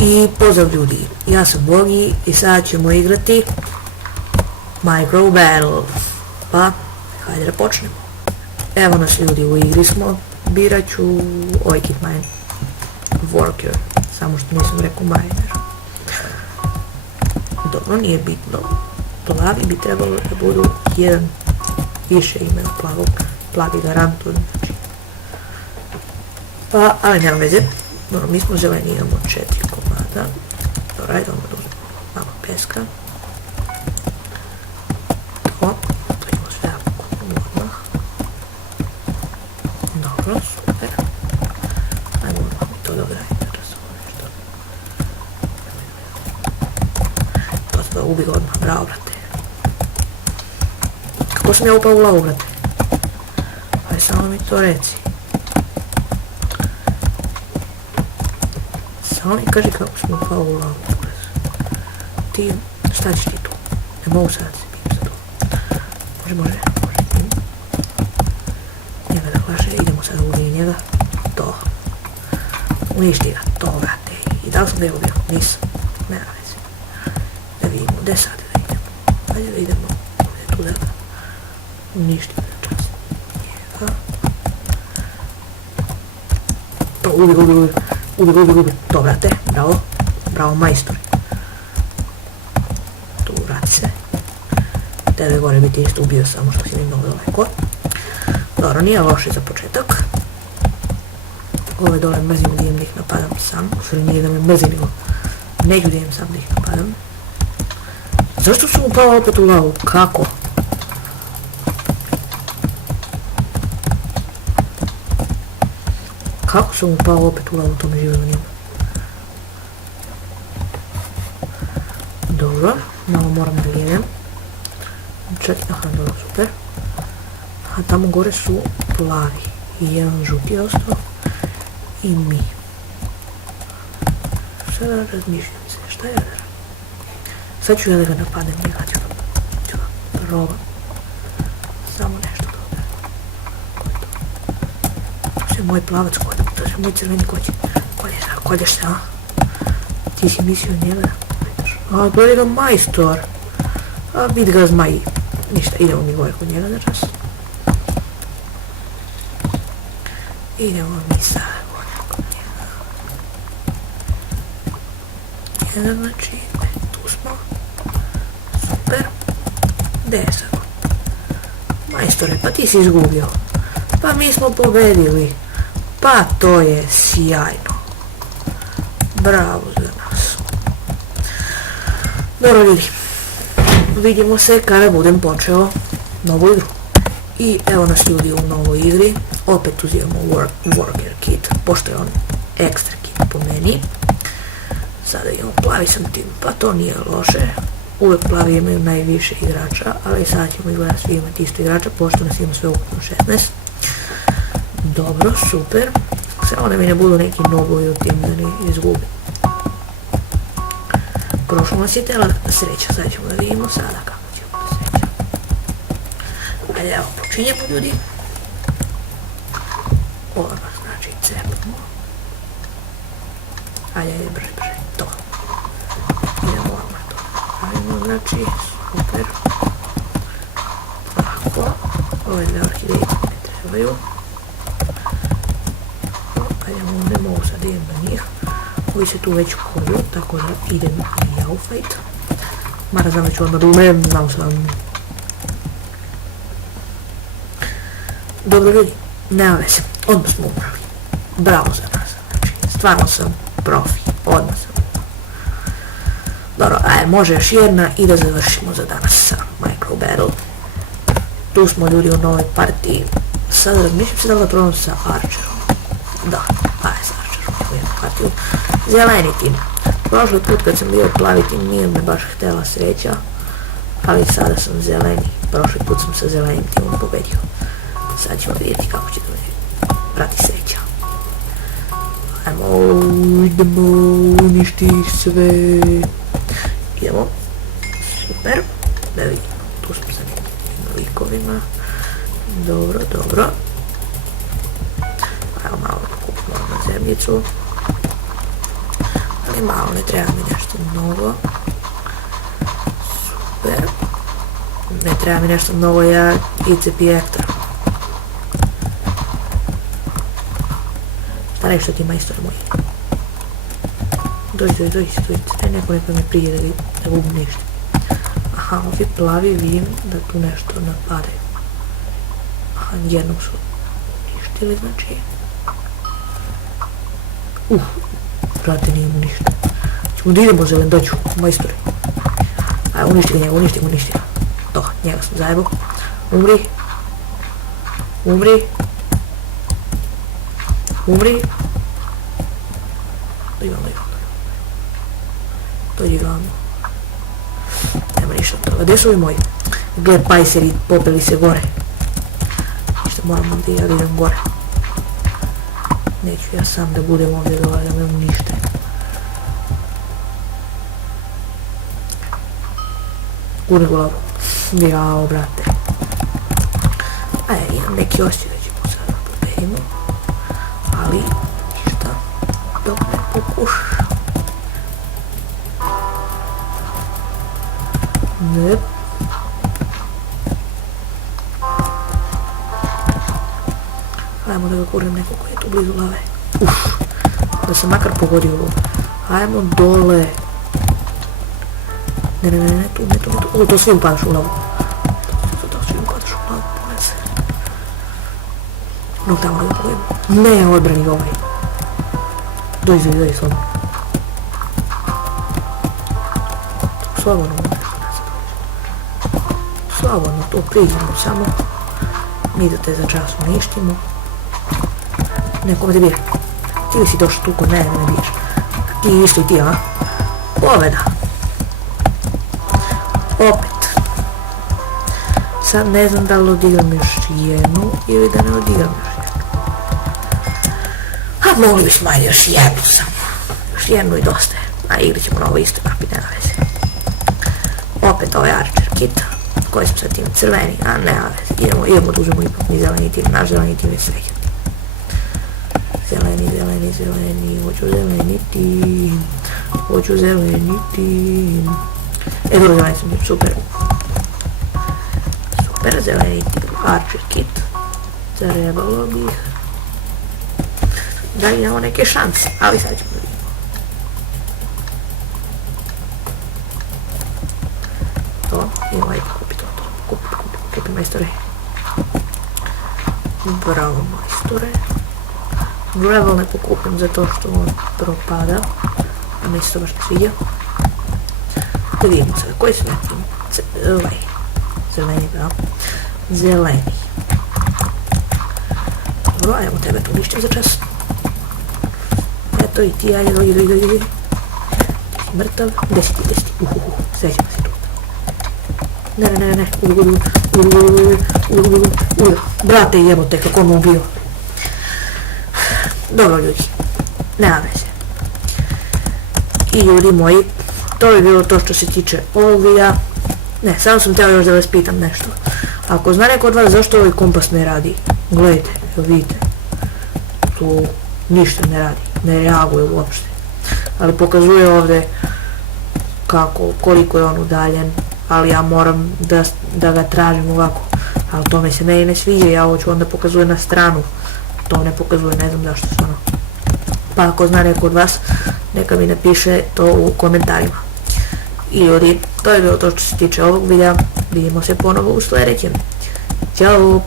I pozdrav ljudi, ja sam Bogi i sad ćemo igrati Micro Battles, pa hajde da počnemo. Evo nas ljudi, u igri smo, birat ću Oikit Mine Worker, samo što nisam rekao Miner. Dobro, nije bitno, plavi bi trebalo da budu jedan više imena plavog, plavi garantor, znači. Pa, ali nema veze. Dobro, mi smo zeleni, imamo 4 komada. Dobro, ajde onda uzmemo malo peska. To imamo sve odmah. Dobro, super. Ajmo odmah mi to dograditi, da samo nešto. To se ubi ga odmah, bravo brate. Kako sam ja upao u lavu brate? Ajde samo mi to reci. Samo mi kaži kako sam upao u lavu. Ti, šta ćeš ti tu? Ne mogu sad se biti za to. Može. Njega da klaše, idemo sad ubiti njega. To. Uništi ga, to vrate. I da li sam ga ubio? Nisam. Nema veze. Da vidimo, gdje sad da idemo? Hajde da idemo. Ovdje tu da ga uništimo na čas. Njega. To, ubi. To, brate, bravo majstor. Tu, vrati se. Tebe gore biti isto ubio, samo što si mi mnogo daleko. Dobro, nije loše za početak. Ove dole mrzim da ih napadam sam. U stvari nije da me mrzim, nego neću da im sam da ih napadam. Zašto sam upao opet u lavu? Kako? Kako sam upao opet u lavu, to me živo zanima. Dobro, malo moram da gledam. Aha, dobro, super. A tamo gore su plavi. I jedan žuti ostao. I mi. Sada razmišljam se, šta ja da radim? Sad ću ja da ga napadem, ja ću ga probam. Samo nešto dobro. Ko je to? To se moj plavac kolje, to se moj crveni koće. Kolješ se, a? Ti si mislio njega da kolješ. A, gleda ga majstor. A, vid ga zmaji. Ništa, idemo mi gore kod njega da čas. Idemo mi sad gore kod njega. Jedan, znači, tu smo. Super. Gde je sad? Majstore, pa ti si izgubio. Pa mi smo pobedili. Pa to je sjajno. Bravo za nas. Dobro ljudi. Vidimo se kada budem počeo novu igru. I evo nas ljudi u novoj igri. Opet uzimamo Worker Kit, pošto je on ekstra kit po meni. Sada imamo plavi sam tim, pa to nije loše. Uvijek plavi imaju najviše igrača, ali sada ćemo izgleda svi imati isto igrača, pošto nas imamo sve ukupno 16. Dobro, super. Samo da mi ne budu neki nobovi u tim da ne izgubim. Prošlo nas je tela sreća, sad ćemo da vidimo sada kako ćemo da sreća. Ajde, evo, počinjemo ljudi. Odmah, znači, cepamo. Ajde, brže, to. Idemo odmah to. Ajmo, znači, super. Ovako. Ove dve orhidejice ne trebaju. Ajde, ne mogu sad idem na njih. Ovi se tu već kolju, tako da idem i ja u fight. Mada znam da ću odmah da umrem, znao sam. Dobro ljudi, nema veze, odmah smo umrali. Bravo za nas, znači, stvarno sam profi, odmah sam umrao. Dobro, ajde, može još jedna i da završimo za danas sa Micro Battle. Tu smo ljudi u novoj partiji. Sada razmišljam se da li probam sa Archerom. Da, ajde sa Archerom u jednu partiju. Zeleni tim. Prošli put kad sam bio plavi tim nije me baš htjela sreća, ali sada sam zeleni. Prošli put sam sa zelenim timom pobedio. Sad ćemo vidjeti kako će da me prati sreća. Idemo uništi ih sve. Idemo. Super. Da vidimo. Tu smo sa nekim likovima. Dobro. Evo malo kupimo na zemljicu. Čekaj malo, ne treba mi nešto mnogo. Super. Ne treba mi nešto mnogo, ja ICP ektra. Šta nešto ti majstor moj? Dođi, neko me prije da ga uništi. Aha, ovi plavi vidim da tu nešto napadaju. Aha, jednog su uništili, znači. Brate, nije mu ništa. Ćemo da idemo zelen, dođu, majstore. Aj, uništi ga njega, uništi ga. Doha, njega sam zajebao. Umri. Dođi vamo. Nema ništa od toga. Gdje su ovi moji? Gle, pajseri popeli se gore. Ništa, moram ovdje ja da idem gore. Neću ja sam da budem ovdje dole, da me unište. Gurni glavu. Jao, brate. Imam neki osjećaj da ćemo sad da pobedimo. Ali, ništa. Dok ne pokušam. Ne. Ajmo da ga kurim neko koji je tu blizu glave. Da sam makar pogodio ovo. Ajmo dole. Ne, tu. To svi upadaš u glavu. Ponese. No, tamo da ga pogledam. Ne, odbrani ovaj. Dođi, slobodno. Slobodno. Slobodno, to priđemo samo. Mi da te za čas uništimo. Nekome te bije. Ti li si došao tu kod mene da me biješ? Ti isto i ti, a? Pobjeda. Opet. Sad ne znam da li odigram još jednu ili da ne odigram još jednu. A mogli bismo ajde još jednu samo. Još jednu i dosta je. A igrat ćemo na ovo isto mapi, nema veze. Opet ovaj Archer kit. Koji smo sad tim crveni, a nema veze. Idemo da uzmemo ipak mi zeleni tim. Naš zeleni tim je srećan. Zeleni, hoću zeleni tim. Dobro, zeleni sam tim, super. Super, zeleni tim, Archer kit. Trebalo bih da imamo neke šanse, ali sad ćemo da vidimo. To, imamo ajde kupi to. Kupi majstore. Bravo majstore. Gravel ne pokupim zato što on propada. A mi se to baš ne sviđa. Da vidimo sada koji su nekim. Zeleni, bravo. Zeleni. Dobro, ajmo tebe tu uništim za čas. Eto i ti, ajde, dođi. Mrtav. Gdje si ti? Srećemo se tu. Ne. Brate, jebote, kako on ubio. Dobro ljudi, nema veze. I ljudi moji, to bi bilo to što se tiče ovog videa. Ne, samo sam teo još da vas pitam nešto. Ako zna neko od vas zašto ovaj kompas ne radi, gledajte, jel vidite, tu ništa ne radi, ne reaguje uopšte. Ali pokazuje ovdje koliko je on udaljen, ali ja moram da ga tražim ovako. Ali tome se meni ne sviđa, ja hoću onda pokazuje na stranu. To ne pokazuje, ne znam zašto stvarno. Pa ako zna neko od vas, neka mi napiše to u komentarima. I ljudi, to je bilo to što se tiče ovog videa. Vidimo se ponovo u sljedećem. Ćao!